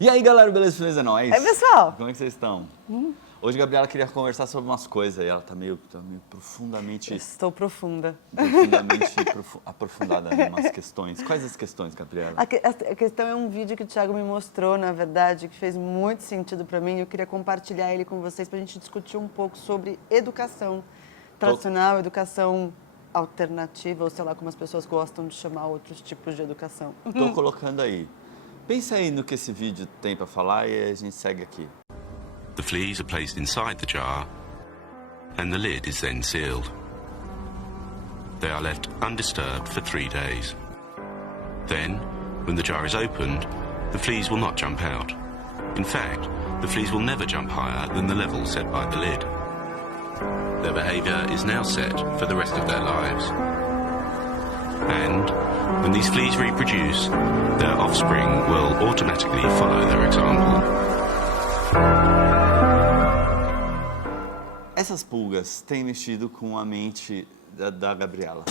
E aí, galera, beleza? É nóis. Aí, pessoal. Como é que vocês estão? Hoje a Gabriela queria conversar sobre umas coisas e ela tá meio profundamente... Estou profunda. Aprofundada em umas questões. Quais as questões, Gabriela? A questão é um vídeo que o Thiago me mostrou, na verdade, que fez muito sentido para mim. Eu queria compartilhar ele com vocês para a gente discutir um pouco sobre educação tradicional, educação alternativa, ou sei lá como as pessoas gostam de chamar outros tipos de educação. Tô colocando aí. Pensa aí no que esse vídeo tem para falar e a gente segue aqui. The fleas are placed inside the jar and the lid is then sealed. They are left undisturbed for 3 days. Then, when the jar is opened, the fleas will not jump out. In fact, the fleas will never jump higher than the level set by the lid. Their behaviour is now set for the rest of their lives. And, when these fleas reproduce, their offspring will automatically follow their example. Essas pulgas têm mexido com a mente da Gabriela.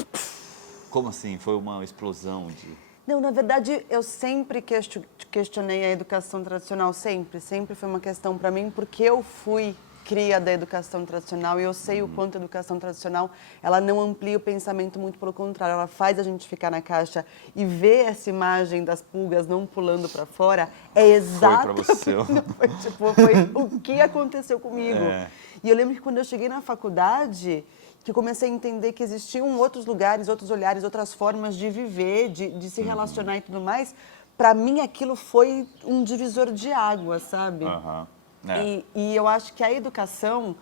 Como assim? Foi uma explosão de... Não, na verdade, eu sempre questionei a educação tradicional, sempre foi uma questão para mim, porque eu fui cria da educação tradicional e eu sei o quanto a educação tradicional, ela não amplia o pensamento, muito pelo contrário, ela faz a gente ficar na caixa e ver essa imagem das pulgas não pulando para fora, é exatamente... Foi o que aconteceu comigo. E eu lembro que quando eu cheguei na faculdade, que eu comecei a entender que existiam outros lugares, outros olhares, outras formas de viver, de se relacionar e tudo mais, para mim aquilo foi um divisor de água, sabe? E eu acho que a educação,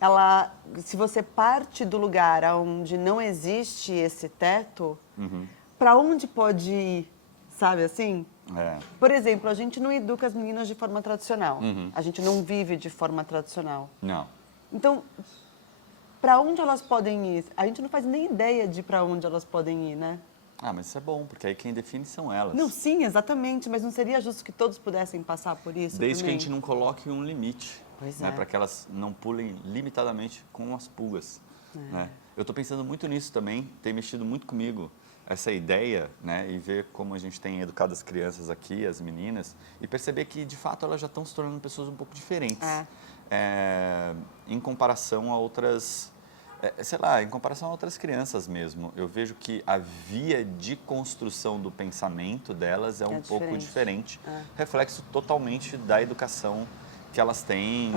ela, se você parte do lugar onde não existe esse teto, para onde pode ir, sabe assim? Por exemplo, a gente não educa as meninas de forma tradicional. A gente não vive de forma tradicional. Não. Então, para onde elas podem ir? A gente não faz nem ideia de para onde elas podem ir, né? Ah, mas isso é bom, porque aí quem define são elas. Não, sim, exatamente, mas não seria justo que todos pudessem passar por isso Desde também? que a gente não coloque um limite, Pois né, é. para que elas não pulem limitadamente com as pulgas. Né? Eu estou pensando muito nisso também, tem mexido muito comigo essa ideia, né, e ver como a gente tem educado as crianças aqui, as meninas, e perceber que, de fato, elas já estão se tornando pessoas um pouco diferentes. Em comparação a outras... sei lá, em comparação a outras crianças mesmo, eu vejo que a via de construção do pensamento delas é um pouco diferente. Reflexo totalmente da educação que elas têm,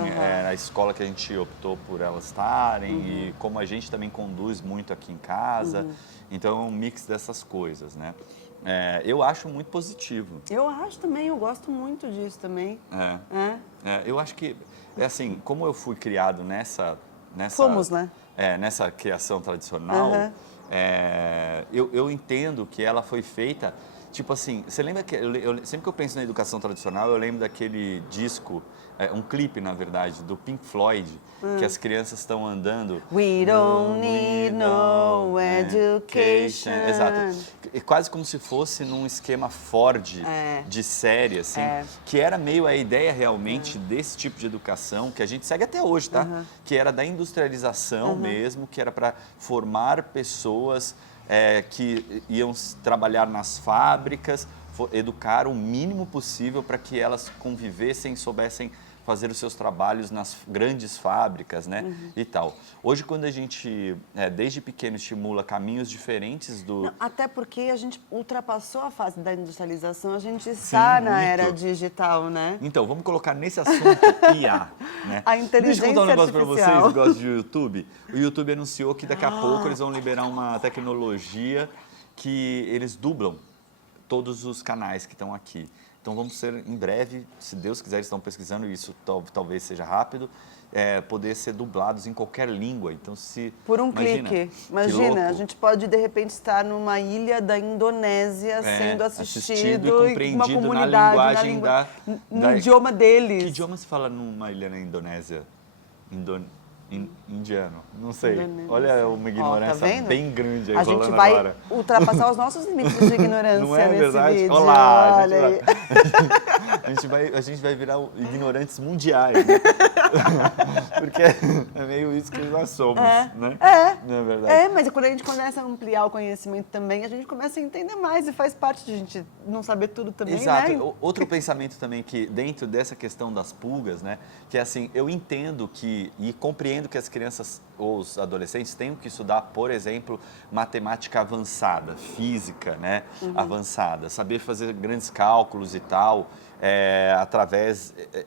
a escola que a gente optou por elas estarem e como a gente também conduz muito aqui em casa. Então, é um mix dessas coisas, né? Eu acho muito positivo. Eu acho também, eu gosto muito disso também. Eu acho que, assim, como eu fui criado nessa Fomos, né? Nessa criação tradicional, eu entendo que ela foi feita, tipo assim, você lembra que, sempre que eu penso na educação tradicional, eu lembro daquele disco, um clipe, na verdade, do Pink Floyd, que as crianças estão andando... We don't need no education. Exato. Quase como se fosse num esquema Ford de série, assim, que era meio a ideia realmente desse tipo de educação, que a gente segue até hoje, tá? Que era da industrialização mesmo, que era para formar pessoas que iam trabalhar nas fábricas, educar o mínimo possível para que elas convivessem, soubessem fazer os seus trabalhos nas grandes fábricas, né, e tal. Hoje, quando a gente, desde pequeno, estimula caminhos diferentes do... Não, até porque a gente ultrapassou a fase da industrialização, a gente está na era digital, né? Então, vamos colocar nesse assunto IA, né? A inteligência Deixa eu contar um negócio para vocês artificial. que gostam de YouTube. O YouTube anunciou que daqui a pouco eles vão liberar uma tecnologia que eles dublam todos os canais que estão aqui. Então, vamos ser, em breve, se Deus quiser, eles estão pesquisando isso, talvez seja rápido, poder ser dublados em qualquer língua. Então, por um clique. Imagina, a gente pode, de repente, estar numa ilha da Indonésia sendo assistido e compreendido uma comunidade, no idioma deles. Que idioma se fala numa ilha na Indonésia? Indiano, não sei. Indonésia. Olha uma ignorância Tá vendo? bem grande aí A gente rolando vai agora. ultrapassar os nossos limites de ignorância Não é nesse verdade? vídeo. Olá, Olha aí. a gente vai virar ignorantes mundiais, né? Porque é meio isso que nós somos, né? Não é verdade? Mas quando a gente começa a ampliar o conhecimento também, a gente começa a entender mais e faz parte de a gente não saber tudo também, Exato. né? Outro pensamento também que dentro dessa questão das pulgas, né? Que é assim, eu entendo que e compreendo que as crianças ou os adolescentes tenham que estudar, por exemplo, matemática avançada, física, né? Avançada, saber fazer grandes cálculos e tal.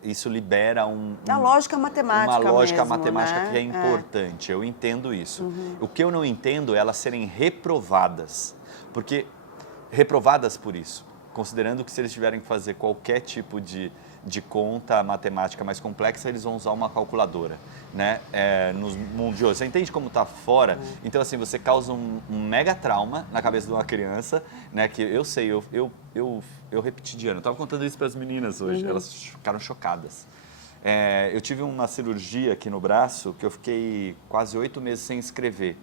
Isso libera A lógica matemática uma lógica mesmo, matemática né? que é importante, eu entendo isso. O que eu não entendo é elas serem reprovadas, porque reprovadas por isso, considerando que se eles tiverem que fazer qualquer tipo de conta matemática mais complexa, eles vão usar uma calculadora, né? Nos mundos de hoje. Você entende como está fora? Então, assim, você causa um mega trauma na cabeça de uma criança, né? Que eu sei, eu repeti de ano. Eu estava contando isso para as meninas hoje, elas ficaram chocadas. Eu tive uma cirurgia aqui no braço que eu fiquei quase 8 meses sem escrever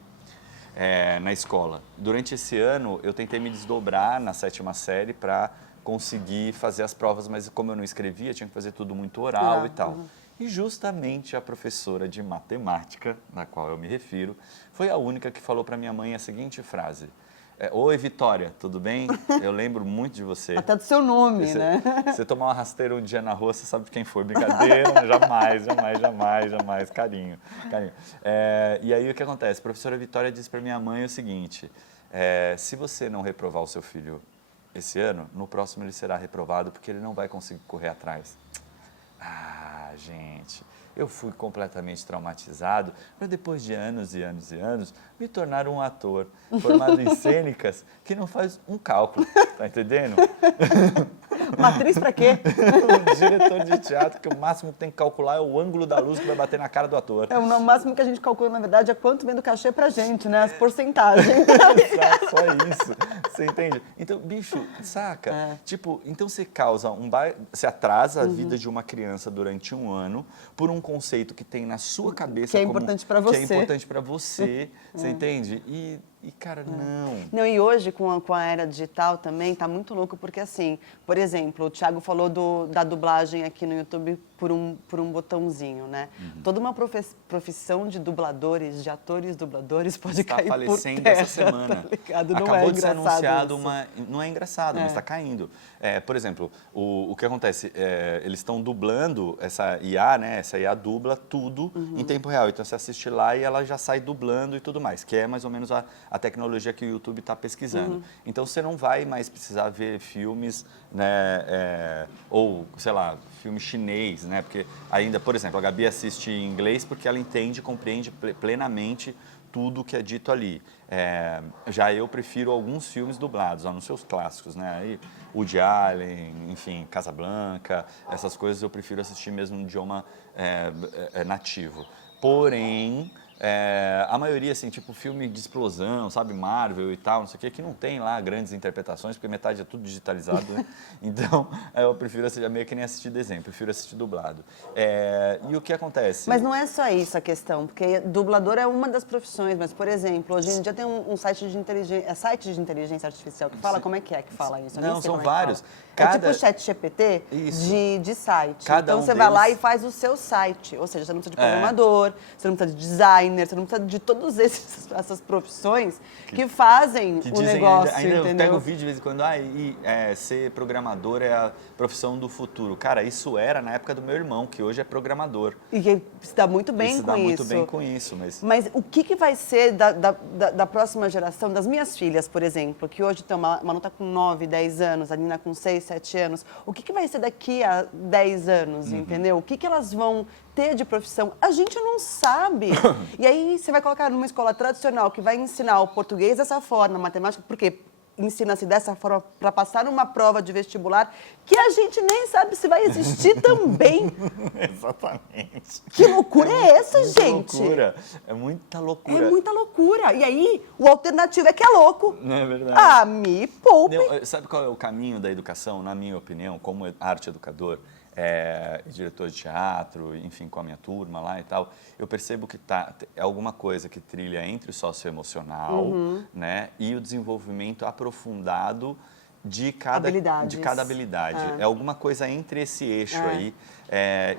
na escola. Durante esse ano, eu tentei me desdobrar na 7ª série para conseguir fazer as provas, mas como eu não escrevia, tinha que fazer tudo muito oral e tal. E justamente a professora de matemática, na qual eu me refiro, foi a única que falou para minha mãe a seguinte frase: Oi, Vitória, tudo bem? Eu lembro muito de você. Até do seu nome, né? Você tomar uma rasteira um dia na rua, você sabe de quem foi. Brincadeira, jamais. Carinho. E aí o que acontece? A professora Vitória disse para minha mãe o seguinte: se você não reprovar o seu filho esse ano, no próximo ele será reprovado porque ele não vai conseguir correr atrás. Ah, gente, eu fui completamente traumatizado para depois de anos e anos e anos me tornar um ator formado em cênicas que não faz um cálculo, tá entendendo? Uma atriz pra quê? Um diretor de teatro que o máximo que tem que calcular é o ângulo da luz que vai bater na cara do ator. O máximo que a gente calcula, na verdade, é quanto vem do cachê pra gente, né? As porcentagens. Exato, só isso. Você entende? Então, bicho, saca? Tipo, então você causa você atrasa a vida de uma criança durante um ano por um conceito que tem na sua cabeça Que é importante pra você. Que é importante pra você, você entende? E cara, não. E hoje, com a era digital também, tá muito louco, porque assim, por exemplo, o Thiago falou da dublagem aqui no YouTube por um botãozinho, né? Toda uma profissão de dubladores, de atores dubladores pode está cair falecendo por terra, essa semana. Tá ligado? Não Acabou é de ser anunciado isso. não é engraçado, mas está caindo. Por exemplo, o que acontece? Eles estão dublando essa IA, né? Essa IA dubla tudo em tempo real. Então você assiste lá e ela já sai dublando e tudo mais, que é mais ou menos a tecnologia que o YouTube está pesquisando. Então você não vai mais precisar ver filmes, né? Ou, sei lá, filme chinês, né? Porque ainda, por exemplo, a Gabi assiste em inglês porque ela entende, compreende plenamente tudo que é dito ali. Já eu prefiro alguns filmes dublados, nos seus clássicos, né? Aí, Woody Allen, enfim, Casablanca, essas coisas eu prefiro assistir mesmo no idioma nativo. Porém, a maioria, assim, tipo filme de explosão, sabe, Marvel e tal, não sei o que não tem lá grandes interpretações, porque metade é tudo digitalizado, né? Então, eu prefiro assistir, meio que nem assistir desenho, prefiro assistir dublado. E o que acontece? Mas não é só isso a questão, porque dublador é uma das profissões, mas, por exemplo, hoje em dia tem um site de inteligência artificial que fala, como é que fala isso? Eu nem Não, sei são como é que vários. fala. É tipo o ChatGPT de site. Cada então um você vai lá e deles- faz o seu site, ou seja, você não precisa de programador, você não precisa de designer, você não precisa de todas essas profissões que fazem Que o dizem, negócio, ainda eu entendeu? pego vídeo de vez em quando, ser programador é a profissão do futuro. Cara, isso era na época do meu irmão, que hoje é programador. E que se dá muito bem Ele se com dá isso. muito bem com isso, Mas o que vai ser da próxima geração, das minhas filhas, por exemplo, que hoje tem uma Manu tá com 9, 10 anos, a Nina com 6, 7 anos. O que vai ser daqui a 10 anos, entendeu? O que elas vão ter de profissão? A gente não sabe. E aí você vai colocar numa escola tradicional que vai ensinar o português dessa forma, a matemática, porque ensina-se dessa forma para passar numa prova de vestibular que a gente nem sabe se vai existir também. Exatamente. Que loucura é essa, gente? Loucura. É muita loucura. É muita loucura. E aí, o alternativo é que é louco. Não é verdade? Ah, me poupe. Sabe qual é o caminho da educação, na minha opinião, como arte educador? diretor de teatro, enfim, com a minha turma lá e tal, eu percebo que é alguma coisa que trilha entre o socioemocional, né, e o desenvolvimento aprofundado de cada habilidade. É alguma coisa entre esse eixo aí.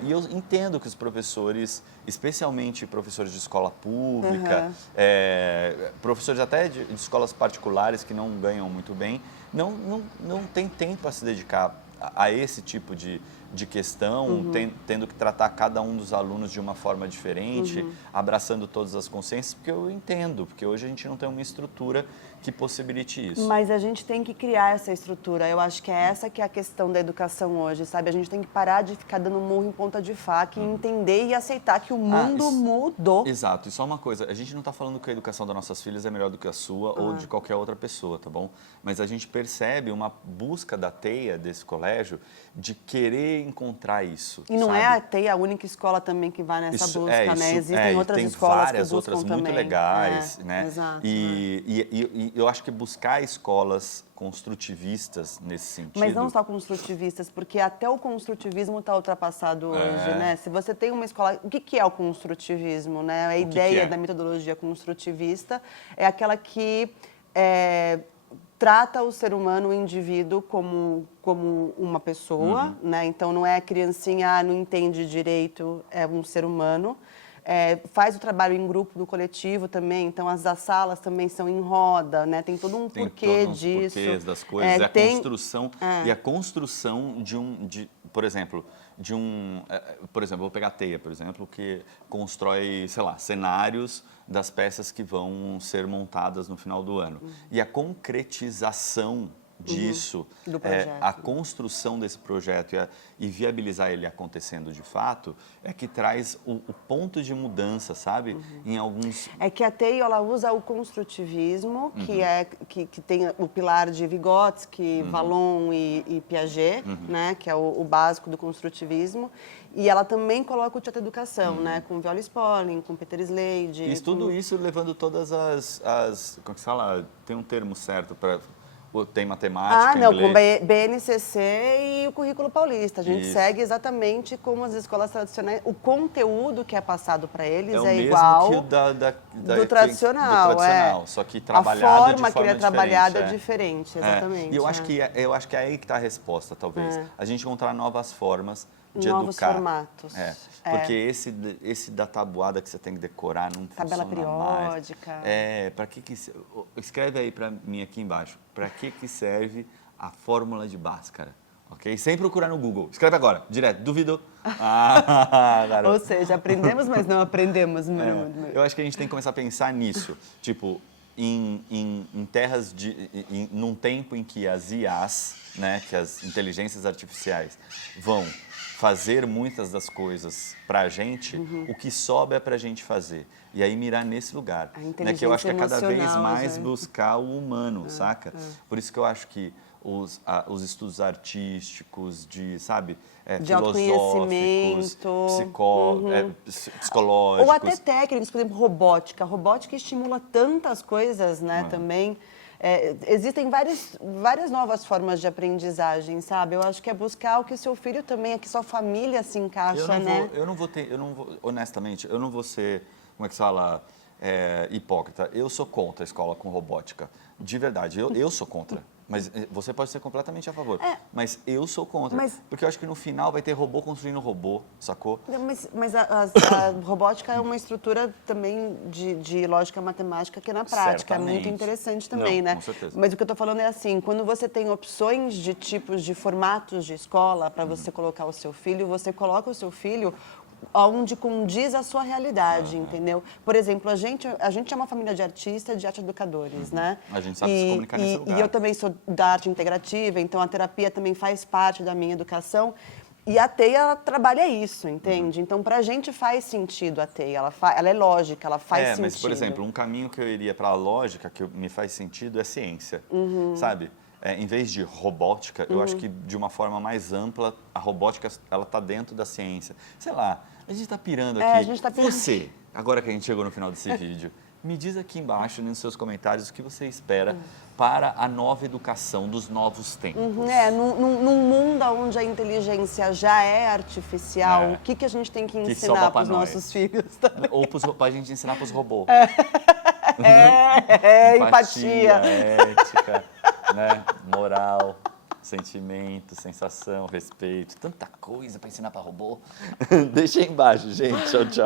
E eu entendo que os professores, especialmente professores de escola pública, professores até de escolas particulares que não ganham muito bem, não tem tempo a se dedicar a esse tipo de questão, tendo que tratar cada um dos alunos de uma forma diferente, abraçando todas as consciências, porque eu entendo, porque hoje a gente não tem uma estrutura que possibilite isso. Mas a gente tem que criar essa estrutura. Eu acho que é essa que é a questão da educação hoje, sabe? A gente tem que parar de ficar dando murro em ponta de faca e entender e aceitar que o mundo mudou. Exato. E só uma coisa, a gente não está falando que a educação das nossas filhas é melhor do que a sua ou de qualquer outra pessoa, tá bom? Mas a gente percebe uma busca da TEIA desse colégio de querer encontrar isso. E não sabe? é a TEIA a única escola também que vai nessa busca, né? Existem outras tem escolas várias que buscam outras muito também. legais, né? Exato. E eu acho que buscar escolas construtivistas nesse sentido... Mas não só construtivistas, porque até o construtivismo está ultrapassado hoje, né? Se você tem uma escola... O que é o construtivismo, né? A ideia da metodologia construtivista é aquela que trata o ser humano, o indivíduo, como uma pessoa, né? Então, não é a criancinha, não entende direito, é um ser humano. Faz o trabalho em grupo do coletivo também, então as salas também são em roda, né? Tem todo um porquê disso. Tem porquês das coisas, e a construção por exemplo, vou pegar a TEIA, por exemplo, que constrói, sei lá, cenários das peças que vão ser montadas no final do ano. E a concretização disso, do projeto, a construção desse projeto e viabilizar ele acontecendo de fato, é que traz o ponto de mudança, sabe? Em alguns... É que a TEIA, ela usa o construtivismo, que tem o pilar de Vygotsky, Vallon e Piaget, né? Que é o básico do construtivismo. E ela também coloca o teatro educação, né? Com Viola Spolin, com Peter Slade. E tudo isso levando todas as... Como que se fala? Tem um termo certo para... Tem matemática, com BNCC e o currículo paulista. A gente segue exatamente como as escolas tradicionais. O conteúdo que é passado para eles é igual que o do tradicional. Só que trabalhado a forma que ele é trabalhada é diferente, exatamente. E eu acho que é aí que está a resposta, talvez. A gente encontrar novas formas de novos educar. Formatos. Porque esse da tabuada que você tem que decorar não Tabela funciona periódica. mais. Para que escreve aí para mim aqui embaixo. Para que serve a fórmula de Bhaskara? Ok? Sem procurar no Google. Escreve agora, direto. Duvido. Ou seja, aprendemos, mas não aprendemos. Eu acho que a gente tem que começar a pensar nisso. Tipo, em terras num tempo em que as IAs, né, que as inteligências artificiais vão fazer muitas das coisas para a gente, o que sobra é para a gente fazer. E aí mirar nesse lugar. Né, que eu acho que é cada vez mais buscar o humano, saca? Por isso que eu acho que os estudos artísticos, de filosóficos, psicológicos. Ou até técnicos, por exemplo, robótica. A robótica estimula tantas coisas, né, também. Existem várias novas formas de aprendizagem, sabe? Eu acho que é buscar o que seu filho também, que sua família se encaixa, né? Honestamente, eu não vou ser, como é que se fala, hipócrita. Eu sou contra a escola com robótica. De verdade, eu sou contra. Mas você pode ser completamente a favor. Mas eu sou contra. Porque eu acho que no final vai ter robô construindo robô, sacou? Mas a robótica é uma estrutura também de lógica matemática que na prática Certamente. é muito interessante também, né? Com certeza. Mas o que eu estou falando é assim, quando você tem opções de tipos de formatos de escola para você colocar o seu filho, você coloca o seu filho onde condiz a sua realidade, entendeu? Por exemplo, a gente é uma família de artistas, de arte educadores, né? A gente sabe se comunicar nesse lugar. E eu também sou da arte integrativa, então a terapia também faz parte da minha educação. E a TEIA, ela trabalha isso, entende? Então, pra gente faz sentido a TEIA, ela é lógica, ela faz sentido. Mas, por exemplo, um caminho que eu iria para a lógica, que me faz sentido, é ciência, sabe? Em vez de robótica, eu acho que de uma forma mais ampla, a robótica, ela tá dentro da ciência. Sei lá, a gente tá pirando aqui. A gente tá pirando. Você, agora que a gente chegou no final desse vídeo, Me diz aqui embaixo, nos seus comentários, o que você espera para a nova educação dos novos tempos. Num mundo onde a inteligência já é artificial, o que a gente tem que ensinar para os nossos filhos também? Ou para a gente ensinar para os robôs. Empatia. Ética, né? Moral, sentimento, sensação, respeito. Tanta coisa para ensinar para robô. Deixa aí embaixo, gente. Tchau, tchau.